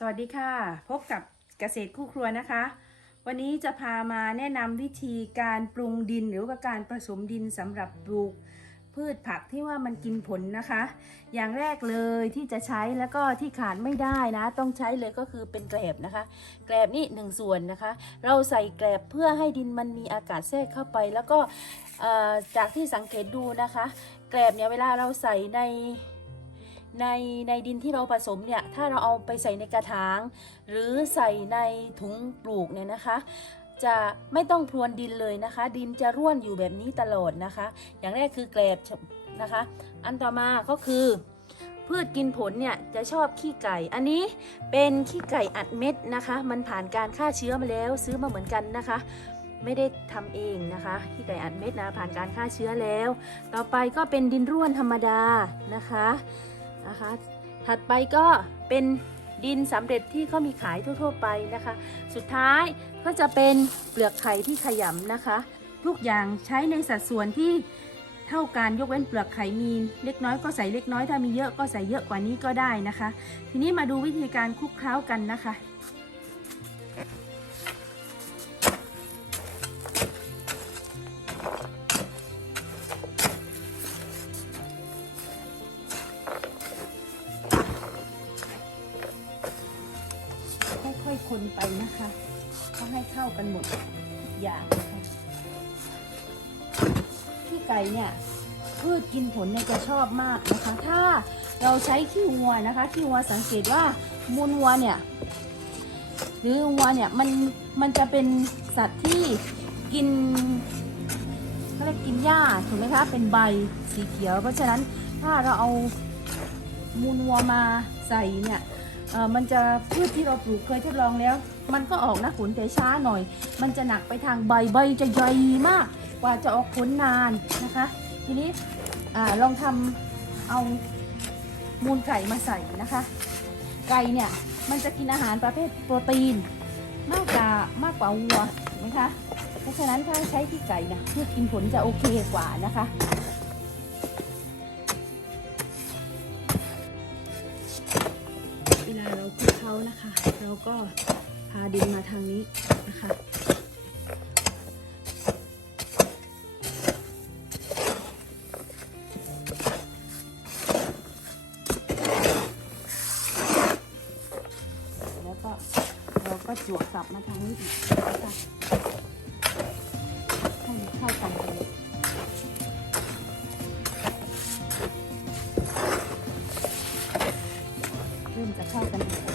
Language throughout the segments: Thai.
สวัสดีค่ะ พบกับเกษตรคู่ครัวนะคะ วันนี้จะพามาแนะนำวิธีการปรุงดินหรือว่าการผสมดินสำหรับปลูก พืชผักที่ว่ามันกินผลนะคะ อย่างแรกเลยที่จะใช้แล้วก็ที่ขาดไม่ได้นะ ต้องใช้เลยก็คือเป็นแกลบนะคะ แกลบนี่หนึ่งส่วนนะคะ เราใส่แกลบเพื่อให้ดินมันมีอากาศแทรกเข้าไปแล้วก็จากที่สังเกตดูนะคะ แกลบเนี่ยเวลาเราใส่ใน ในในดินที่เราผสมเนี่ยถ้าเราเอาไปใส่ในกระถาง หรือใส่ในถุงปลูกเนี่ยนะคะ จะไม่ต้องพรวนดินเลยนะคะ ดินจะร่วนอยู่แบบนี้ตลอดนะคะ อย่างแรกคือแกลบนะคะ อันต่อมาก็คือพืชกินผลเนี่ยจะชอบขี้ไก่ อันนี้เป็นขี้ไก่อัดเม็ดนะคะ มันผ่านการฆ่าเชื้อมาแล้วซื้อมาเหมือนกันนะคะ ไม่ได้ทำเองนะคะขี้ไก่อัดเม็ดนะผ่านการฆ่าเชื้อแล้ว ต่อไปก็เป็นดินร่วนธรรมดานะคะ นะคะ ถัดไปก็เป็นดินสำเร็จที่เขามีขายทั่ว ๆ ไปนะคะ สุดท้ายก็จะเป็นเปลือกไข่ที่ขยำนะคะ ทุกอย่างใช้ในสัดส่วนที่เท่ากันยกเว้นเปลือกไข่มีเล็กน้อยก็ใส่เล็กน้อยถ้ามีเยอะก็ใส่เยอะกว่านี้ก็ได้นะคะ ทีนี้มาดูวิธีการคลุกเคล้ากันนะคะ คนไปนะคะก็ให้เข้ากันหมดทุกอย่างนะคะขี้ไก่เนี่ยพืชกินผลเนี่ยจะชอบมากนะคะ ถ้าเราใช้ขี้วัวนะคะขี้วัวสังเกตว่ามูลวัวเนี่ยหรือวัวเนี่ยมันมันจะเป็นสัตว์ที่กินเขาเรียกกินหญ้าถูกไหมคะเป็นใบสีเขียว เพราะฉะนั้นถ้าเราเอามูลวัวมาใส่เนี่ย มันจะพืชที่เราปลูกเคยทดลองแล้ว มันก็ออกนะผลแต่ช้าหน่อย มันจะหนักไปทางใบใบจะใหญ่มาก กว่าจะออกผลนานนะคะ ทีนี้อลองทำเอามูลไก่มาใส่นะคะ ไก่เนี่ยมันจะกินอาหารประเภทโปรตีน มากกว่ามากกว่าวัวเห็นไหมคะ เพราะฉะนั้นถ้าใช้ที่ไก่เนี่ยพืชกินผลจะโอเคกว่านะคะ เรากเขานะคะเราก็พาดินมาทางนี้นะคะแล้วก็เราก็จวกกลับมาทางนี้อีกนะคะให้เข้ากันเลยเริ่มจะเข้ากันแล้ว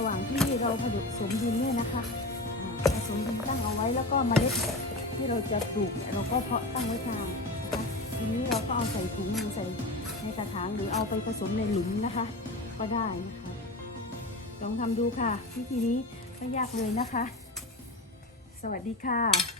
ระหว่างที่เราผสมดินเนี่ยนะคะผสมดินตั้งเอาไว้แล้วก็เมล็ดที่เราจะปลูกเนี่ยเราก็เพาะตั้งไว้กลางนะคะทีนี้เราก็เอาใส่ถุงมือใส่ในกระถางหรือเอาไปผสมในหลุมนะคะ ก็ได้นะคะลองทำดูค่ะ วิธีนี้ไม่ยากเลยนะคะ สวัสดีค่ะ